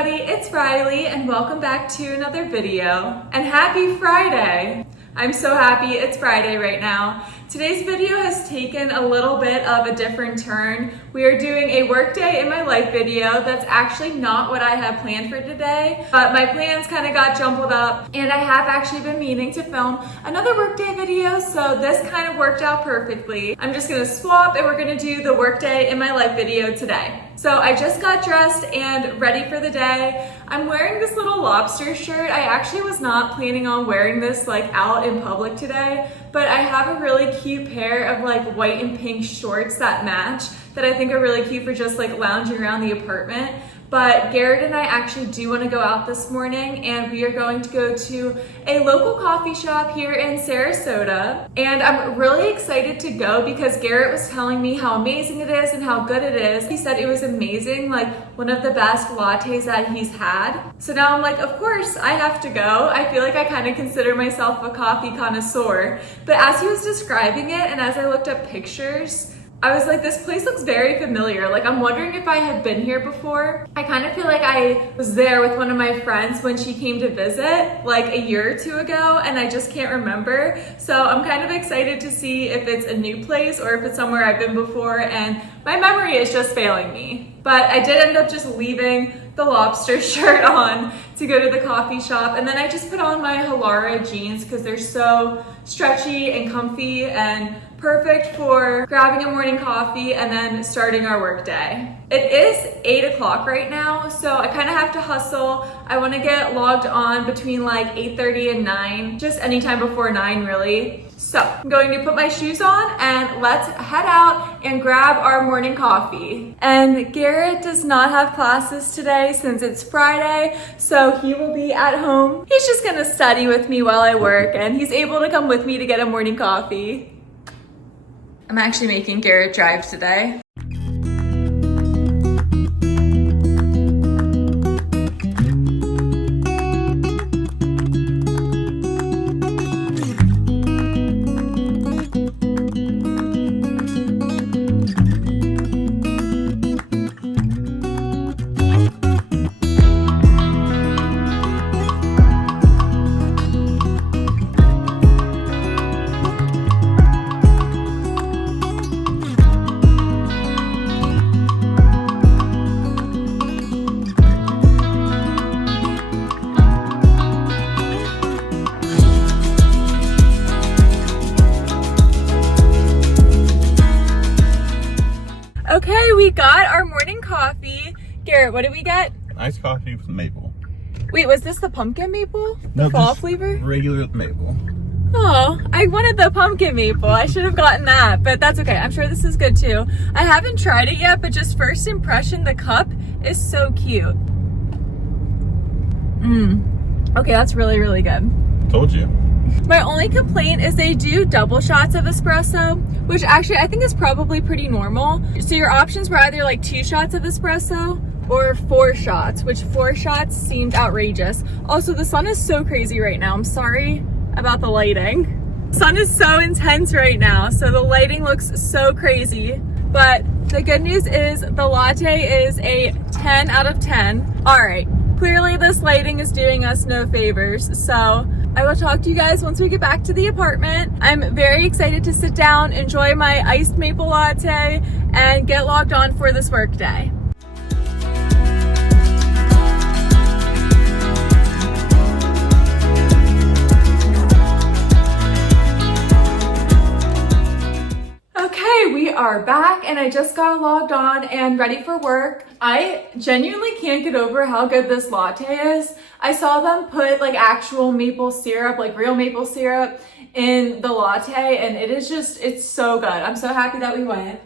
everybody, it's Riley and welcome back to another video. And happy Friday! I'm so happy it's Friday right now. Today's video has taken a little bit of a different turn. We are doing a workday in my life video. That's actually not what I had planned for today, but my plans kind of got jumbled up and I have actually been meaning to film another workday video, so this kind of worked out perfectly. I'm just gonna swap and we're gonna do the workday in my life video today. So I just got dressed and ready for the day. I'm wearing this little lobster shirt. I actually was not planning on wearing this like out in public today, but I have a really cute pair of like white and pink shorts that match that I think are really cute for just like lounging around the apartment. But Garrett and I actually do want to go out this morning and we are going to go to a local coffee shop here in Sarasota. And I'm really excited to go because Garrett was telling me how amazing it is and how good it is. He said it was amazing, like one of the best lattes that he's had. So now I'm like, of course I have to go. I feel like I kind of consider myself a coffee connoisseur. But as he was describing it and as I looked up pictures, I was like, this place looks very familiar. Like, I'm wondering if I have been here before. I kind of feel like I was there with one of my friends when she came to visit like a year or two ago, and I just can't remember. So I'm kind of excited to see if it's a new place or if it's somewhere I've been before, and my memory is just failing me. But I did end up just leaving the lobster shirt on to go to the coffee shop, and then I just put on my Halara jeans because they're so stretchy and comfy and perfect for grabbing a morning coffee and then starting our work day. It is 8 o'clock right now, so I kind of have to hustle. I want to get logged on between like 8:30 and 9, just anytime before 9 really. So I'm going to put my shoes on and let's head out and grab our morning coffee. And Garrett does not have classes today since it's Friday, so he will be at home. He's just gonna study with me while I work, and he's able to come with me to get a morning coffee. I'm actually making Garrett drive today. Okay, we got our morning coffee. Garrett, what did we get? Iced coffee with maple. Wait, was this the pumpkin maple? No, The fall just flavor? regular maple. Oh, I wanted the pumpkin maple. I should have gotten that, but that's okay. I'm sure this is good too. I haven't tried it yet, but just first impression, the cup is so cute. Okay, that's really, really good. Told you. My only complaint is they do double shots of espresso, which actually I think is probably pretty normal. So your options were either like 2 shots of espresso or 4 shots, which 4 shots seemed outrageous. Also, the sun is so crazy right now. I'm sorry about the lighting. The sun is so intense right now, so the lighting looks so crazy. But the good news is the latte is a 10 out of 10. All right, clearly this lighting is doing us no favors, so I will talk to you guys once we get back to the apartment. I'm very excited to sit down, enjoy my iced maple latte, and get logged on for this work day. Okay, we are back and I just got logged on and ready for work. I genuinely can't get over how good this latte is. I saw them put like actual maple syrup, like real maple syrup in the latte, and it is just, it's so good. I'm so happy that we went.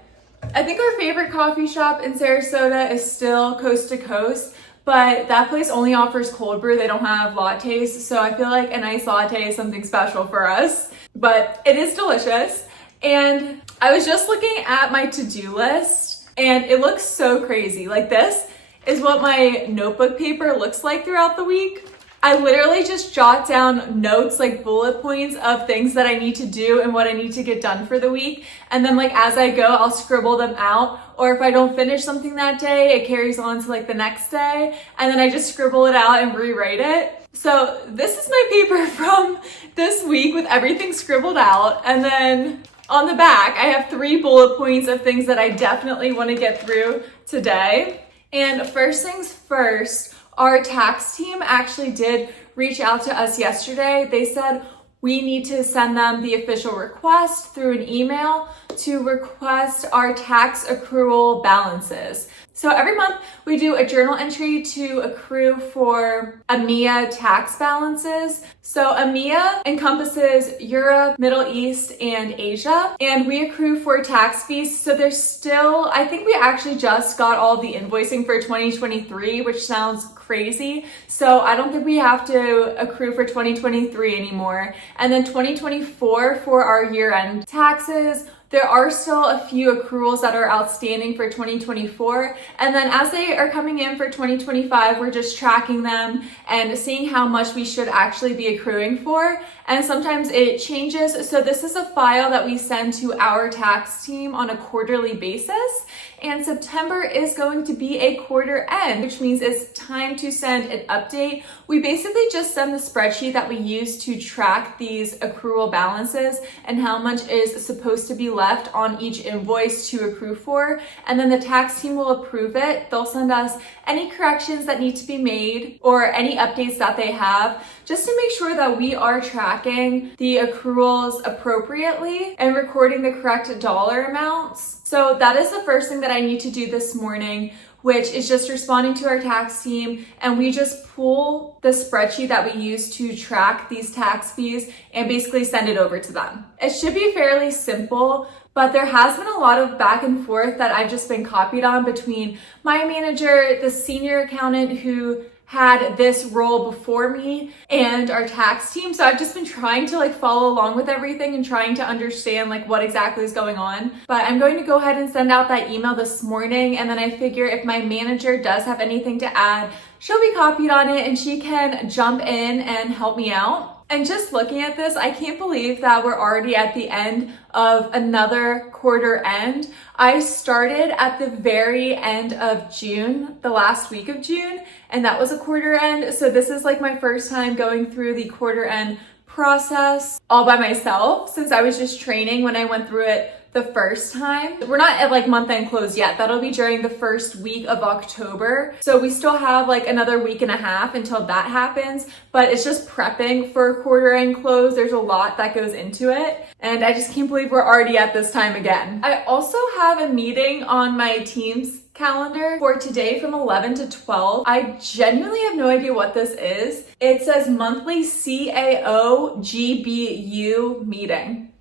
I think our favorite coffee shop in Sarasota is still Coast to Coast, but that place only offers cold brew. They don't have lattes, so I feel like a nice latte is something special for us, but it is delicious. And I was just looking at my to-do list and it looks so crazy. Like, this is what my notebook paper looks like throughout the week. I literally just jot down notes, like bullet points of things that I need to do and what I need to get done for the week. And then like as I go, I'll scribble them out or if I don't finish something that day, it carries on to like the next day, and then I just scribble it out and rewrite it. So this is my paper from this week with everything scribbled out, and then on the back, I have 3 bullet points of things that I definitely want to get through today. And first things first, our tax team actually did reach out to us yesterday. They said we need to send them the official request through an email to request our tax accrual balances. So every month we do a journal entry to accrue for EMEA tax balances. So EMEA encompasses Europe, Middle East, and Asia, and we accrue for tax fees. So there's still, I think we actually just got all the invoicing for 2023, which sounds crazy. So I don't think we have to accrue for 2023 anymore. And then 2024 for our year-end taxes. There are still a few accruals that are outstanding for 2024. And then as they are coming in for 2025, we're just tracking them and seeing how much we should actually be accruing for. And sometimes it changes. So this is a file that we send to our tax team on a quarterly basis. And September is going to be a quarter end, which means it's time to send an update. We basically just send the spreadsheet that we use to track these accrual balances and how much is supposed to be left on each invoice to accrue for. And then the tax team will approve it. They'll send us any corrections that need to be made or any updates that they have, just to make sure that we are tracking the accruals appropriately and recording the correct dollar amounts. So that is the first thing that I need to do this morning, which is just responding to our tax team, and we just pull the spreadsheet that we use to track these tax fees and basically send it over to them. It should be fairly simple, but there has been a lot of back and forth that I've just been copied on between my manager, the senior accountant who had this role before me, and our tax team. So I've just been trying to follow along with everything and trying to understand what exactly is going on. But I'm going to go ahead and send out that email this morning, and then I figure if my manager does have anything to add, she'll be copied on it and she can jump in and help me out. And just looking at this, I can't believe that we're already at the end of another quarter end. I started at the very end of June, the last week of June, and that was a quarter end. So this is my first time going through the quarter end process all by myself, since I was just training when I went through it the first time. We're not at month end close yet. That'll be during the first week of October. So we still have another week and a half until that happens, but it's just prepping for quarter end close. There's a lot that goes into it, and I just can't believe we're already at this time again. I also have a meeting on my team's calendar for today from 11 to 12. I genuinely have no idea what this is. It says monthly CAO GBU meeting.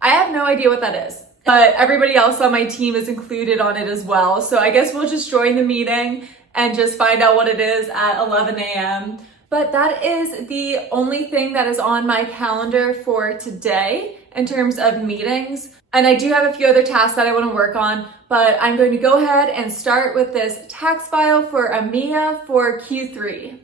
I have no idea what that is, but everybody else on my team is included on it as well. So I guess we'll just join the meeting and just find out what it is at 11 a.m. But that is the only thing that is on my calendar for today in terms of meetings. And I do have a few other tasks that I want to work on, but I'm going to go ahead and start with this tax file for EMEA for Q3.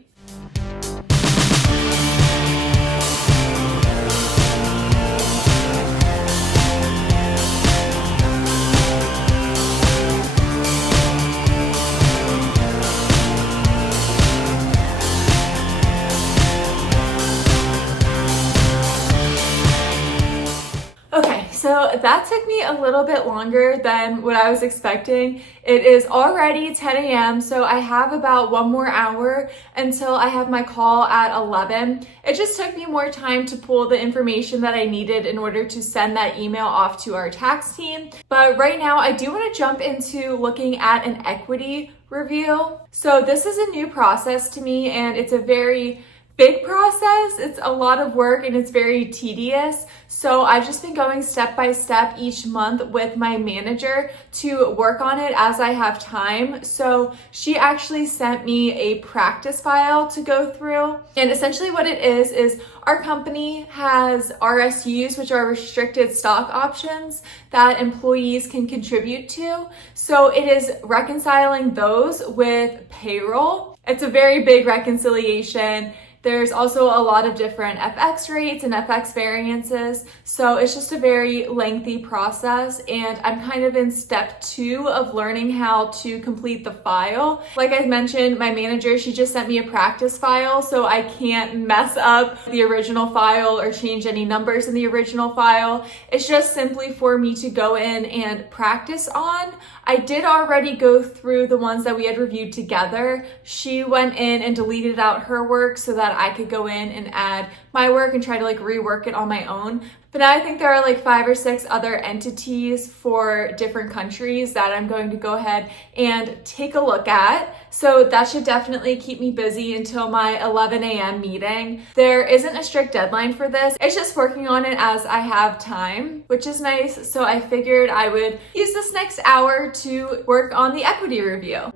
So that took me a little bit longer than what I was expecting. It is already 10 a.m. so I have about 1 more hour until I have my call at 11. It just took me more time to pull the information that I needed in order to send that email off to our tax team. But right now I do want to jump into looking at an equity review. So this is a new process to me, and it's a very big process. It's a lot of work and it's very tedious. So I've just been going step by step each month with my manager to work on it as I have time. So she actually sent me a practice file to go through. And essentially what it is our company has RSUs, which are restricted stock options that employees can contribute to. So it is reconciling those with payroll. It's a very big reconciliation. There's also a lot of different FX rates and FX variances, so it's just a very lengthy process, and I'm kind of in step 2 of learning how to complete the file. Like I mentioned, my manager, she just sent me a practice file, so I can't mess up the original file or change any numbers in the original file. It's just simply for me to go in and practice on. I did already go through the ones that we had reviewed together. She went in and deleted out her work so that I could go in and add my work and try to like rework it on my own. But now I think there are like 5 or 6 other entities for different countries that I'm going to go ahead and take a look at. So that should definitely keep me busy until my 11 a.m. meeting. There isn't a strict deadline for this. It's just working on it as I have time, which is nice. So I figured I would use this next hour to work on the equity review.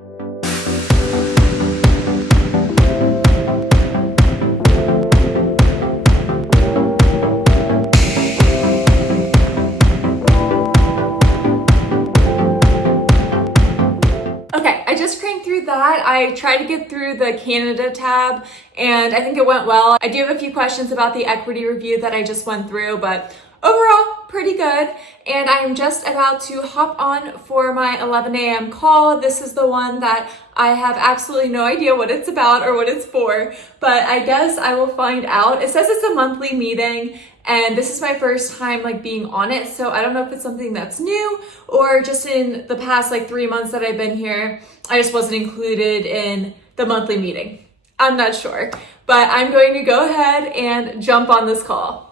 That I tried to get through the Canada tab and I think it went well. I do have a few questions about the equity review that I just went through, but overall pretty good. And I am just about to hop on for my 11 a.m. call. This is the one that I have absolutely no idea what it's about or what it's for, but I guess I will find out. It says it's a monthly meeting, and this is my first time like being on it, so I don't know if it's something that's new or just in the past like 3 months that I've been here, I just wasn't included in the monthly meeting. I'm not sure, but I'm going to go ahead and jump on this call.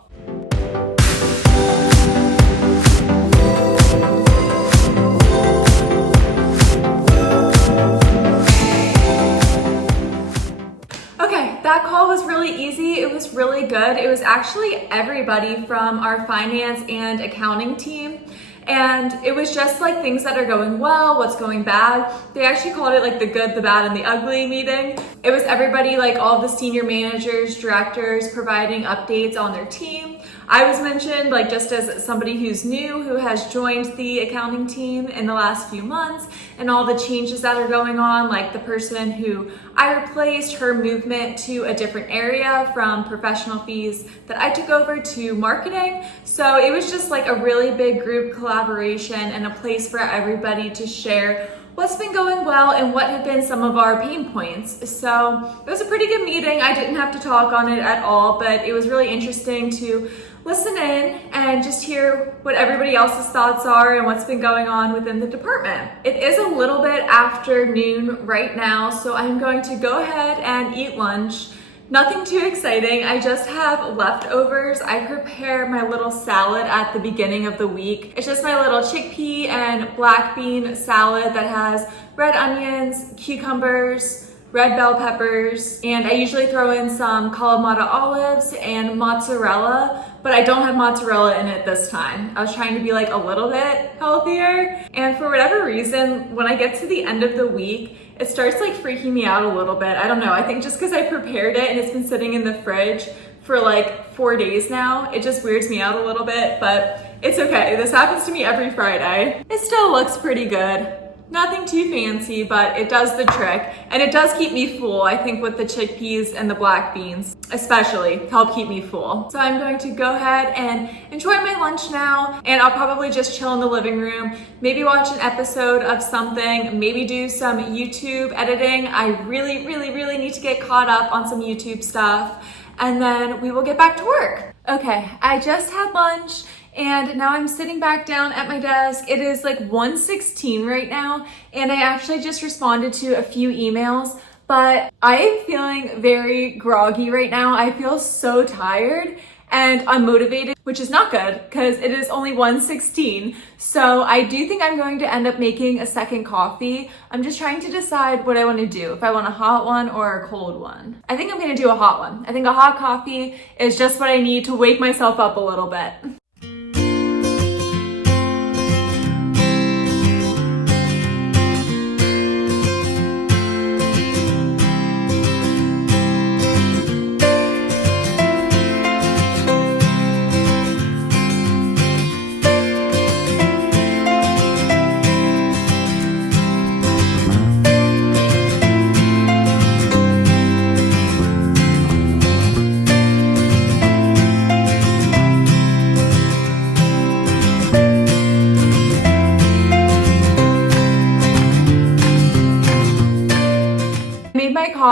That call was really easy. It was really good. It was actually everybody from our finance and accounting team. And it was just like things that are going well, what's going bad. They actually called it like the good, the bad, and the ugly meeting. It was everybody, like all the senior managers, directors, providing updates on their team. I was mentioned like just as somebody who's new, who has joined the accounting team in the last few months, and all the changes that are going on, like the person who I replaced, her movement to a different area from professional fees that I took over to marketing. So it was just like a really big group collaboration and a place for everybody to share what's been going well and what have been some of our pain points. So it was a pretty good meeting. I didn't have to talk on it at all, but it was really interesting to listen in and just hear what everybody else's thoughts are and what's been going on within the department. It is a little bit after noon right now, so I'm going to go ahead and eat lunch. Nothing too exciting. I just have leftovers. I prepare my little salad at the beginning of the week. It's just my little chickpea and black bean salad that has red onions, cucumbers, red bell peppers, and I usually throw in some Kalamata olives and mozzarella, but I don't have mozzarella in it this time. I was trying to be like a little bit healthier, and for whatever reason, when I get to the end of the week, it starts like freaking me out a little bit. I don't know, I think just because I prepared it and it's been sitting in the fridge for like 4 days now, it just weirds me out a little bit, but it's okay. This happens to me every Friday. It still looks pretty good. Nothing too fancy, but it does the trick, and it does keep me full. I think with the chickpeas and the black beans especially help keep me full. So I'm going to go ahead and enjoy my lunch now, and I'll probably just chill in the living room, maybe watch an episode of something, maybe do some YouTube editing. I really need to get caught up on some YouTube stuff, and then we will get back to work. Okay, I just had lunch, and now I'm sitting back down at my desk. It is like 1:16 right now, and I actually just responded to a few emails, but I am feeling very groggy right now. I feel so tired and unmotivated, which is not good because it is only 1:16. So I do think I'm going to end up making a second coffee. I'm just trying to decide what I want to do, if I want a hot one or a cold one. I think I'm going to do a hot one. I think a hot coffee is just what I need to wake myself up a little bit.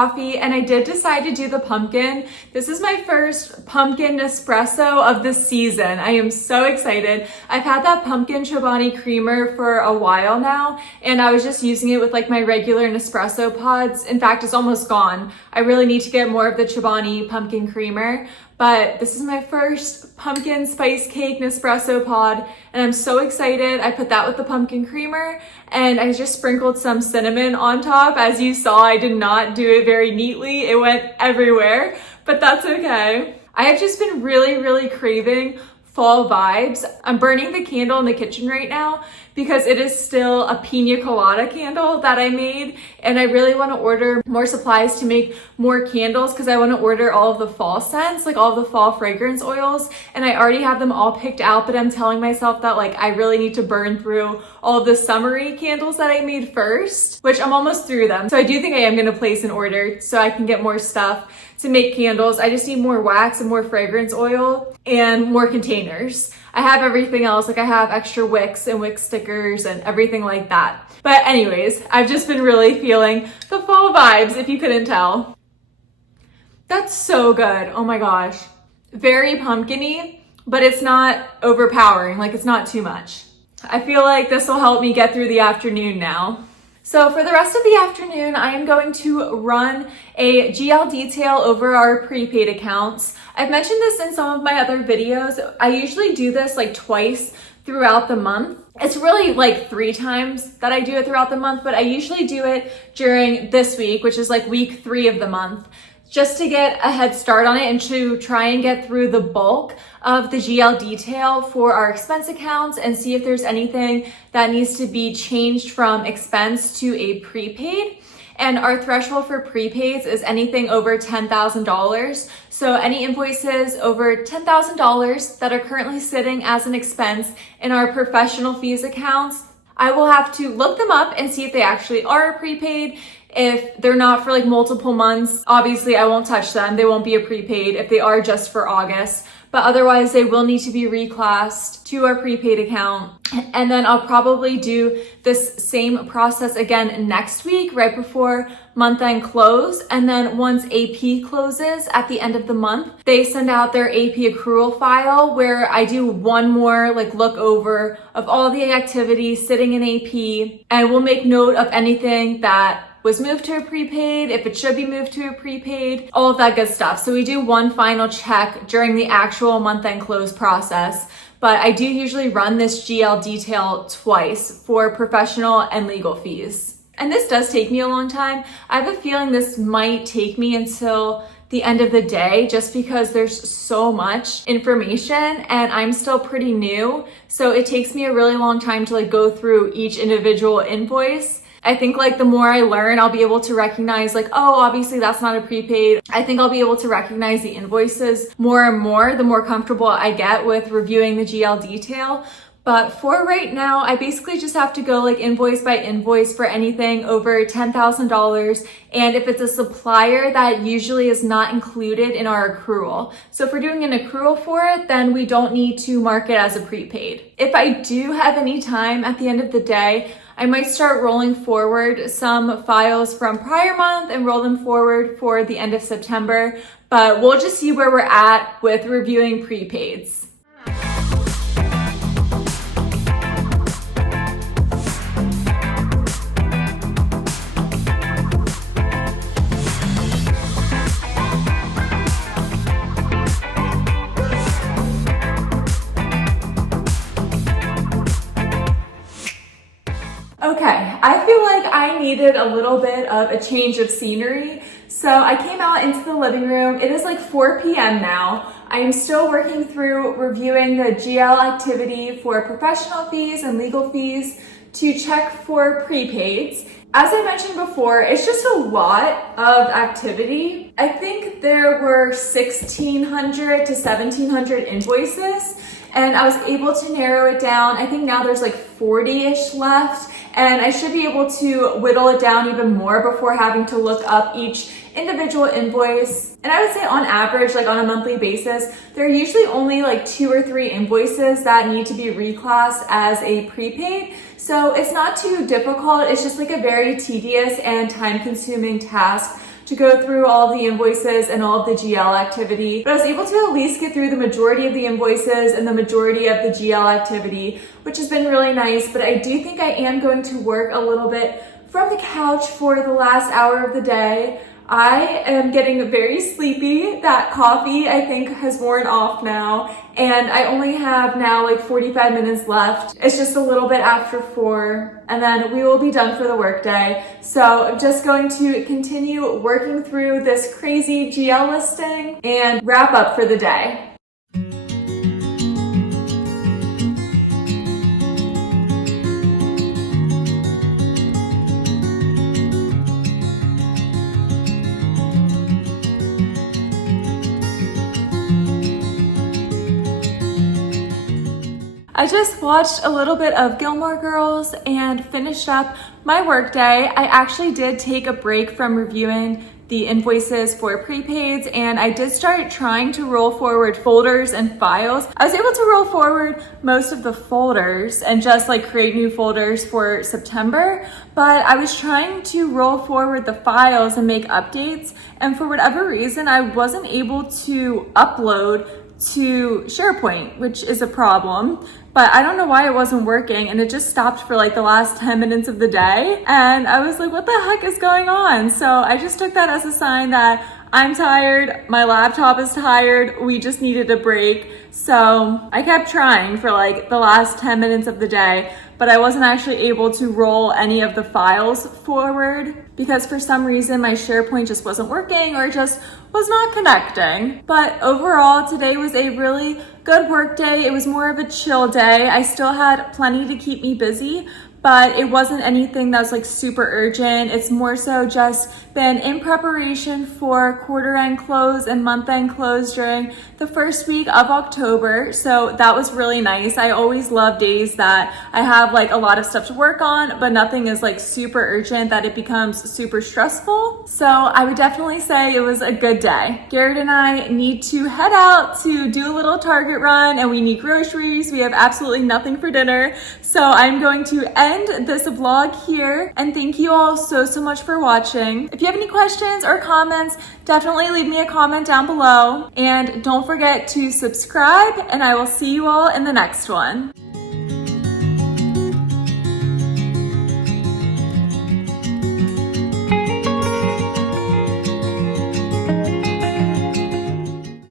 coffee, and I did decide to do the pumpkin. This is my first pumpkin Nespresso of the season. I am so excited. I've had that pumpkin Chobani creamer for a while now, and I was just using it with like my regular Nespresso pods. In fact, it's almost gone. I really need to get more of the Chobani pumpkin creamer. But this is my first pumpkin spice cake Nespresso pod, and I'm so excited. I put that with the pumpkin creamer, and I just sprinkled some cinnamon on top. As you saw, I did not do it very neatly. It went everywhere, but that's okay. I have just been really craving fall vibes. I'm burning the candle in the kitchen right now because it is still a pina colada candle that I made, and I really want to order more supplies to make more candles because I want to order all of the fall scents, like all of the fall fragrance oils, and I already have them all picked out, but I'm telling myself that like I really need to burn through all of the summery candles that I made first, which I'm almost through them. So I do think I am going to place an order so I can get more stuff to make candles. I just need more wax and more fragrance oil and more containers. I have everything else, like I have extra wicks and wick stickers and everything like that. But anyways, I've just been really feeling the fall vibes, if you couldn't tell. That's so good. Oh my gosh. Very pumpkin-y, but it's not overpowering, like it's not too much. I feel like this will help me get through the afternoon now. So for the rest of the afternoon, I am going to run a GL detail over our prepaid accounts. I've mentioned this in some of my other videos. I usually do this like twice throughout the month. It's really like 3 times that I do it throughout the month, but I usually do it during this week, which is like week 3 of the month, just to get a head start on it and to try and get through the bulk of the GL detail for our expense accounts and see if there's anything that needs to be changed from expense to a prepaid. And our threshold for prepaids is anything over $10,000. So any invoices over $10,000 that are currently sitting as an expense in our professional fees accounts, I will have to look them up and see if they actually are a prepaid. If they're not for like multiple months, obviously I won't touch them. They won't be a prepaid if they are just for August. But otherwise they will need to be reclassed to our prepaid account. And then I'll probably do this same process again next week, right before month end close. And then once AP closes at the end of the month, they send out their AP accrual file where I do one more like look over of all the activities sitting in AP, and we'll make note of anything that was moved to a prepaid, if it should be moved to a prepaid, all of that good stuff. So we do one final check during the actual month-end close process, but I do usually run this GL detail twice for professional and legal fees. And this does take me a long time. I have a feeling this might take me until the end of the day just because there's so much information and I'm still pretty new. So it takes me a really long time to like go through each individual invoice. I think like the more I learn, I'll be able to recognize like, oh, obviously that's not a prepaid. I think I'll be able to recognize the invoices more and more, the more comfortable I get with reviewing the GL detail. But for right now, I basically just have to go like invoice by invoice for anything over $10,000. And if it's a supplier, that usually is not included in our accrual. So if we're doing an accrual for it, then we don't need to mark it as a prepaid. If I do have any time at the end of the day, I might start rolling forward some files from prior month and roll them forward for the end of September, but we'll just see where we're at with reviewing prepaids. Okay, I feel like I needed a little bit of a change of scenery. So I came out into the living room. It is like 4 p.m. now. I am still working through reviewing the GL activity for professional fees and legal fees to check for prepaids. As I mentioned before, it's just a lot of activity. I think there were 1,600 to 1,700 invoices, and I was able to narrow it down. I think now there's like 40-ish left, and I should be able to whittle it down even more before having to look up each individual invoice. And I would say on average, like on a monthly basis, there are usually only like 2 or 3 invoices that need to be reclassed as a prepaid. So it's not too difficult. It's just like a very tedious and time-consuming task to go through all the invoices and all of the GL activity, but I was able to at least get through the majority of the invoices and the majority of the GL activity, which has been really nice. But I do think I am going to work a little bit from the couch for the last hour of the day. I am getting very sleepy. That coffee, I think, has worn off now, and I only have now like 45 minutes left. It's just a little bit after 4, and then we will be done for the workday. So I'm just going to continue working through this crazy GL listing and wrap up for the day. I just watched a little bit of Gilmore Girls and finished up my workday. I actually did take a break from reviewing the invoices for prepaids, and I did start trying to roll forward folders and files. I was able to roll forward most of the folders and just like create new folders for September, but I was trying to roll forward the files and make updates, and for whatever reason, I wasn't able to upload to SharePoint, which is a problem. But I don't know why it wasn't working, and it just stopped for like the last 10 minutes of the day. And I was like, what the heck is going on? So I just took that as a sign that I'm tired, my laptop is tired, we just needed a break. So I kept trying for like the last 10 minutes of the day, but I wasn't actually able to roll any of the files forward because for some reason my SharePoint just wasn't working or just was not connecting. But overall, today was a really good work day. It was more of a chill day. I still had plenty to keep me busy, but it wasn't anything that was like super urgent. It's more so just been in preparation for quarter end close and month end close during the first week of October. So that was really nice. I always love days that I have like a lot of stuff to work on, but nothing is like super urgent that it becomes super stressful. So I would definitely say it was a good day. Garrett and I need to head out to do a little Target run, and we need groceries. We have absolutely nothing for dinner. So I'm going to end this vlog here, and thank you all so much for watching. If you have any questions or comments, definitely leave me a comment down below, and don't forget to subscribe, and I will see you all in the next one.